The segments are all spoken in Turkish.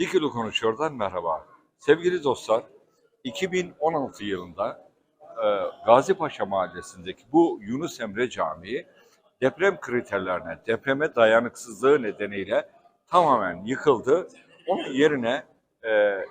Dikili Konuşuyor'dan merhaba. Sevgili dostlar, 2016 yılında e, Gazi Paşa Mahallesi'ndeki bu Yunus Emre Camii deprem kriterlerine, depreme dayanıksızlığı nedeniyle tamamen yıkıldı. Onun yerine e,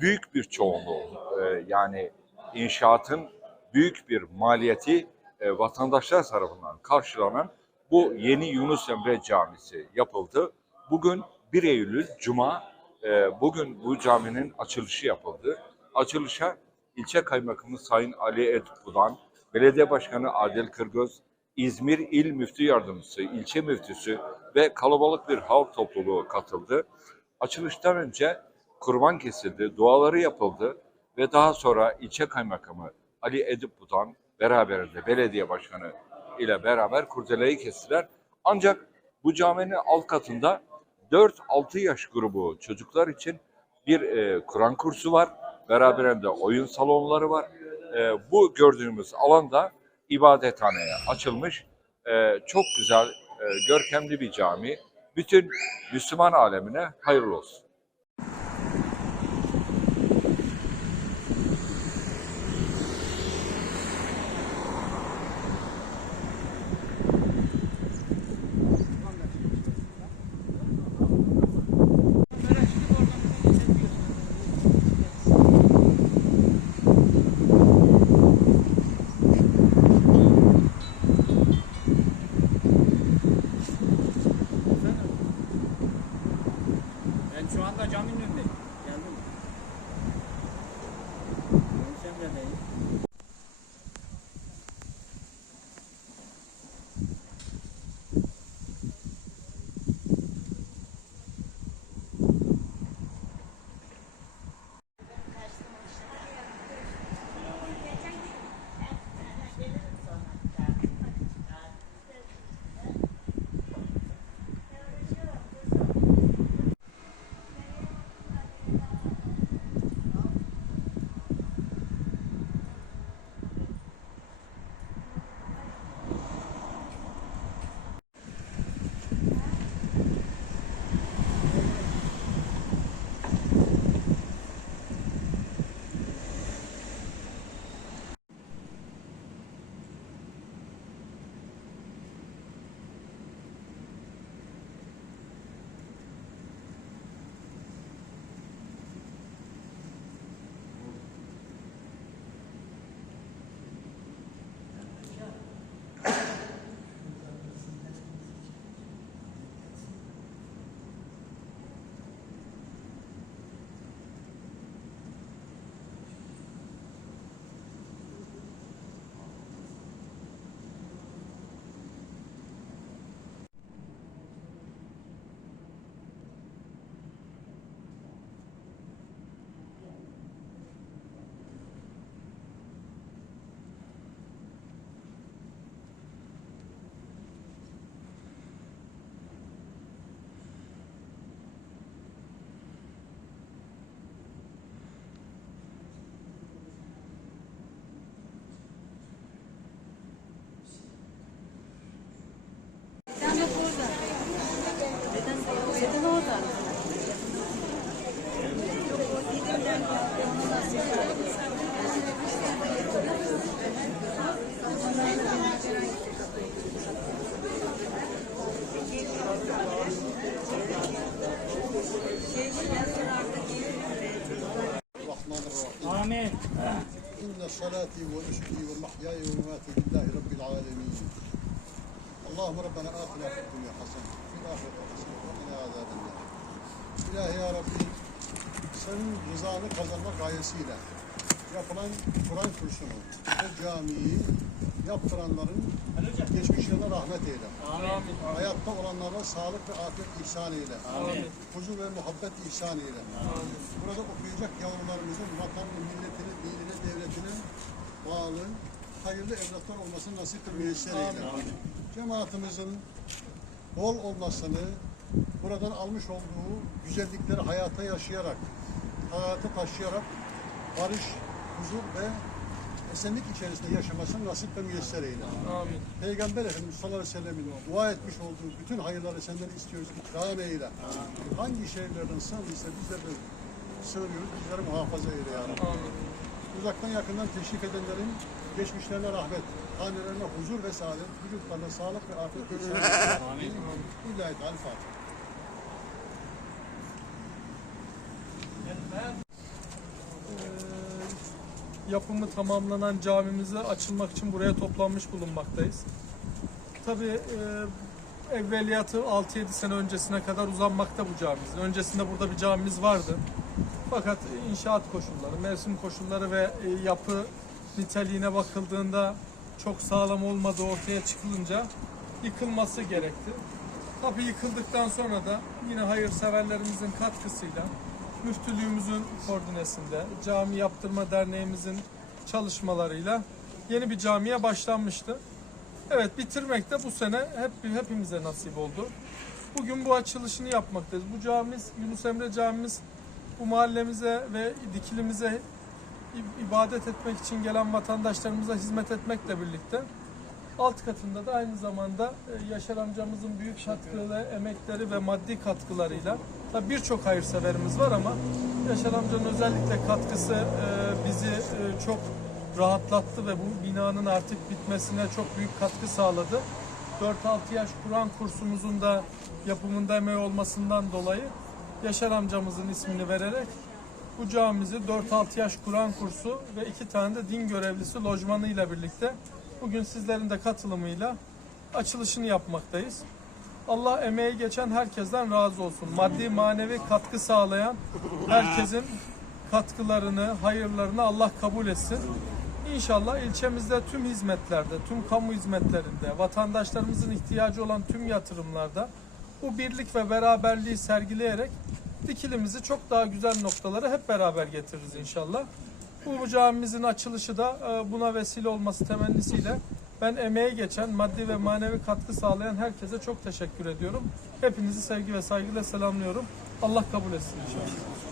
büyük bir çoğunluğu, e, yani inşaatın büyük bir maliyeti e, vatandaşlar tarafından karşılanan bu yeni Yunus Emre Camisi yapıldı. Bugün 1 Eylül Cuma e, bugün bu caminin açılışı yapıldı. Açılışa ilçe kaymakamı Sayın Ali Edbudan, belediye başkanı Adil Kırgöz, İzmir İl Müftü Yardımcısı, ilçe müftüsü ve kalabalık bir halk topluluğu katıldı. Açılıştan önce kurban kesildi, duaları yapıldı ve daha sonra ilçe kaymakamı Ali Edip Budan beraberinde belediye başkanı ile beraber kurdeleyi kestiler. Ancak bu caminin alt katında 4-6 yaş grubu çocuklar için bir e, Kur'an kursu var. Beraberinde oyun salonları var. E, bu gördüğümüz alanda ibadethaneye açılmış. E, çok güzel, e, görkemli bir cami. Bütün Müslüman alemine hayırlı olsun. Neden orada? الرحمن الرحيم Amin. إن صلاتي ونسكي ومحياي ومماتي لله رب العالمين اللهم ربنا آتنا في الدنيا حسنة وفي الآخرة حسنة وقنا عذاب النار İlahi ya Rabbi senin rızanı kazanmak gayesiyle yapılan Kur'an kursunu ve camiyi yaptıranların geçmişlerine rahmet eyle. Amin. Hayatta olanlara sağlık ve afiyet ihsan eyle. Amin. Huzur ve muhabbet ihsan eyle. Burada okuyacak yavrularımızın vatanını, milletini, dinini, devletine bağlı, hayırlı evlatlar olmasını nasip ve müyesser eyle. Cemaatimizin bol olmasını, buradan almış olduğu güzellikleri hayata yaşayarak, hayata taşıyarak barış, huzur ve esenlik içerisinde yaşamasını nasip ve müyesser eyle. Amin. Peygamber Efendimiz sallallahu aleyhi ve sellemin dua etmiş olduğu bütün hayırları senden istiyoruz. İkram eyle. Hangi şeylerden sığındıysa bizler de sığınıyoruz. Bizleri muhafaza eyle ya Rabbi. Amin. Uzaktan yakından teşrif edenlerin geçmişlerine rahmet, hanelerine huzur ve saadet, vücutlarına sağlık ve afiyet ihsan Amin. İllahi Teala Fatiha. Ee, yapımı tamamlanan camimize açılmak için buraya toplanmış bulunmaktayız. Tabii e, evveliyatı 6-7 sene öncesine kadar uzanmakta bu camimizin. Öncesinde burada bir camimiz vardı. Fakat inşaat koşulları, mevsim koşulları ve e, yapı niteliğine bakıldığında çok sağlam olmadığı ortaya çıkılınca yıkılması gerekti. Tabii yıkıldıktan sonra da yine hayırseverlerimizin katkısıyla müftülüğümüzün koordinesinde, cami yaptırma derneğimizin çalışmalarıyla yeni bir camiye başlanmıştı. Evet bitirmek de bu sene hep hepimize nasip oldu. Bugün bu açılışını yapmaktayız. Bu camimiz Yunus Emre camimiz bu mahallemize ve dikilimize ibadet etmek için gelen vatandaşlarımıza hizmet etmekle birlikte alt katında da aynı zamanda e, Yaşar amcamızın büyük katkı ve emekleri ve maddi katkılarıyla tabii birçok hayırseverimiz var ama Yaşar amcanın özellikle katkısı e, bizi e, çok rahatlattı ve bu binanın artık bitmesine çok büyük katkı sağladı. 4-6 yaş Kur'an kursumuzun da yapımında emeği olmasından dolayı Yaşar amcamızın ismini vererek bu camimizi 4-6 yaş Kur'an kursu ve iki tane de din görevlisi lojmanıyla birlikte bugün sizlerin de katılımıyla açılışını yapmaktayız. Allah emeği geçen herkesten razı olsun. Maddi manevi katkı sağlayan herkesin katkılarını, hayırlarını Allah kabul etsin. İnşallah ilçemizde tüm hizmetlerde, tüm kamu hizmetlerinde, vatandaşlarımızın ihtiyacı olan tüm yatırımlarda bu birlik ve beraberliği sergileyerek dikilimizi çok daha güzel noktalara hep beraber getiririz inşallah. Bu camimizin açılışı da e, buna vesile olması temennisiyle ben emeğe geçen, maddi ve manevi katkı sağlayan herkese çok teşekkür ediyorum. Hepinizi sevgi ve saygıyla selamlıyorum. Allah kabul etsin inşallah.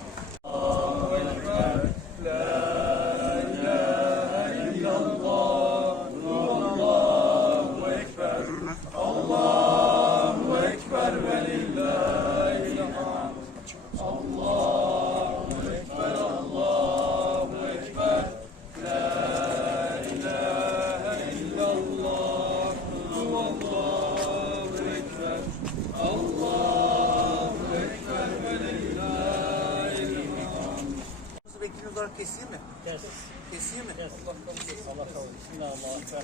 Olarak keseyim mi? Kes. Keseyim mi? Kes.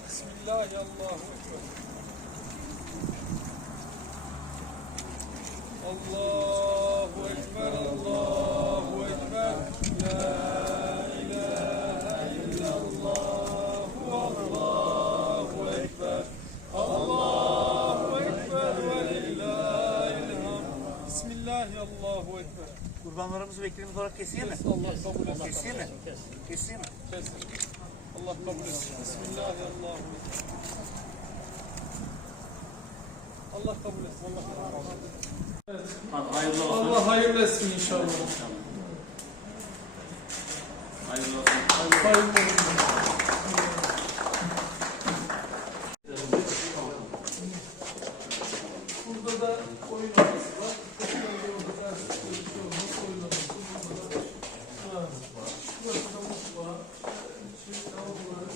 Bismillah, Allahu Ekber. Allahu Ekber, Allahu Ekber. La ilahe illallah, Allahu Ekber. Allahu Ekber. Bismillah, Allahu Ekber. Kurbanlarımızı vekilimiz olarak keseyim mi? Allah kabul etsin. Keseyim mi? Keseyim mi? Kesin. Allah kabul etsin. Bismillahirrahmanirrahim. Allah kabul etsin. Allah kabul etsin. Hayırlı olsun. Allah hayırlı etsin inşallah. Hayırlı olsun. Hayırlı olsun. Burada da oyun odası var. Orada ders çalışıyoruz. Oyun odası. Burada da ha, burası da mutfağı. Şey, lavaboları.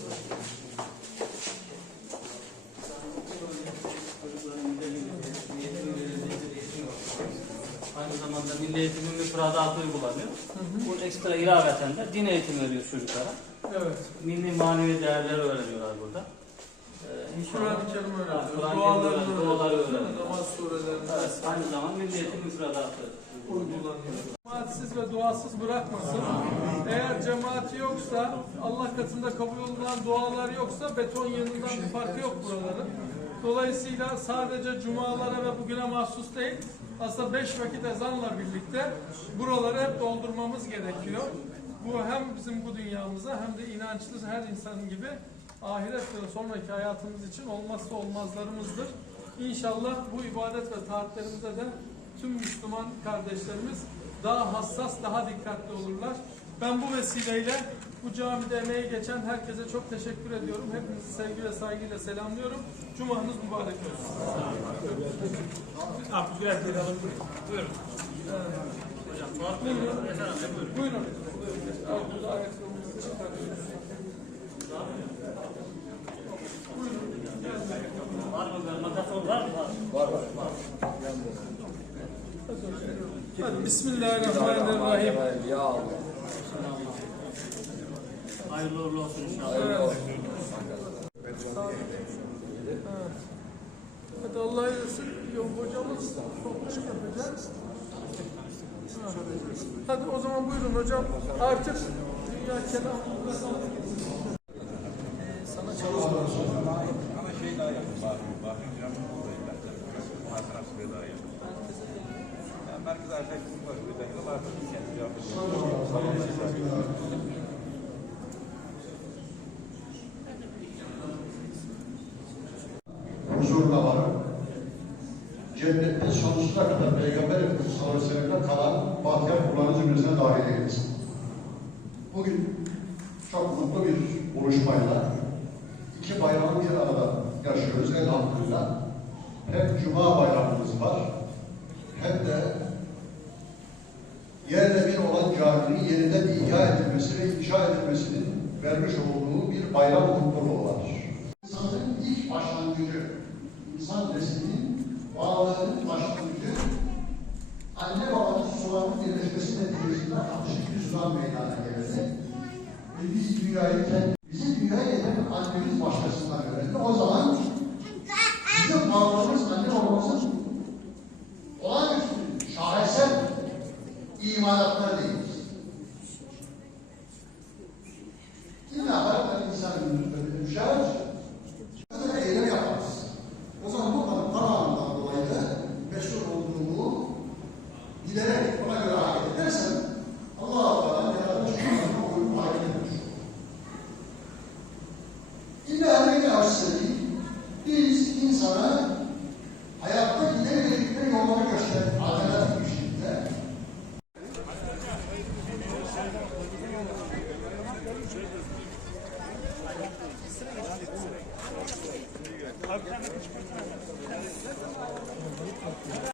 Aynı zamanda milli eğitimin müfredatı uygulanıyor. Bu ekstra ilaveten de din eğitimi veriyor çocuklara. Evet. Milli manevi değerleri öğreniyorlar burada. Ee. Kur'an-ı Kerim Ha, öğretiyoruz. Kur'an-ı Kerim duaları öğreniyor. Namaz surelerini Evet, aynı zamanda milli eğitim müfredatı uygulanıyor. uygulanıyor. Cemaatsiz ve duasız bırakmasın. Eğer cemaati yoksa, Allah katında kabul olunan dualar yoksa beton yanından bir farkı yok buraların. Dolayısıyla sadece cumalara ve bugüne mahsus değil, aslında beş vakit ezanla birlikte buraları hep doldurmamız gerekiyor. Bu hem bizim bu dünyamıza hem de inançlı her insan gibi ahiret ve sonraki hayatımız için olmazsa olmazlarımızdır. İnşallah bu ibadet ve taatlerimize de tüm Müslüman kardeşlerimiz daha hassas, daha dikkatli olurlar. Ben bu vesileyle bu camide emeği geçen herkese çok teşekkür ediyorum. Hepinizi sevgi ve saygıyla selamlıyorum. Cumanız mübarek olsun. Buyurun. Buyurun. Burada ayakkabımızı. Var mı? böyle Makason var mı? Hadi Bismillahirrahmanirrahim. Hayırlı uğurlu olsun inşallah. Hadi Allah eylesin. Yok hocamız çok şey yapacak. Ha. Hadi o zaman buyurun hocam. Artık dünya kelamında sana çalışma. Ama şey daha yakın. Bahri. Bahri Camii buradayım ben. Hasan Aslı'ya daha yakın. Yani merkez aşağı kısmı var. Bir dakika var. Kendi camii. Salonları var. Huzuruna varıp cennette sonsuza kadar Peygamber Efendimiz sallallahu aleyhi ve sellem'de kalan bahtiyar kulları cümlesine dahil eylesin. Bugün çok mutlu bir buluşmayla iki bayramı bir arada yaşıyoruz elhamdülillah. Hem Cuma bayramımız var hem de yerle bir olan caminin yeniden ihya edilmesi ve inşa edilmesinin vermiş olduğu bir bayram mutluluğu var. İnsanın ilk başlangıcı, insan neslinin bağlarının başlangıcı, anne babanın sularının birleşmesi neticesinde karışık bir sudan meydana geldi. Ve biz dünyayı kendi,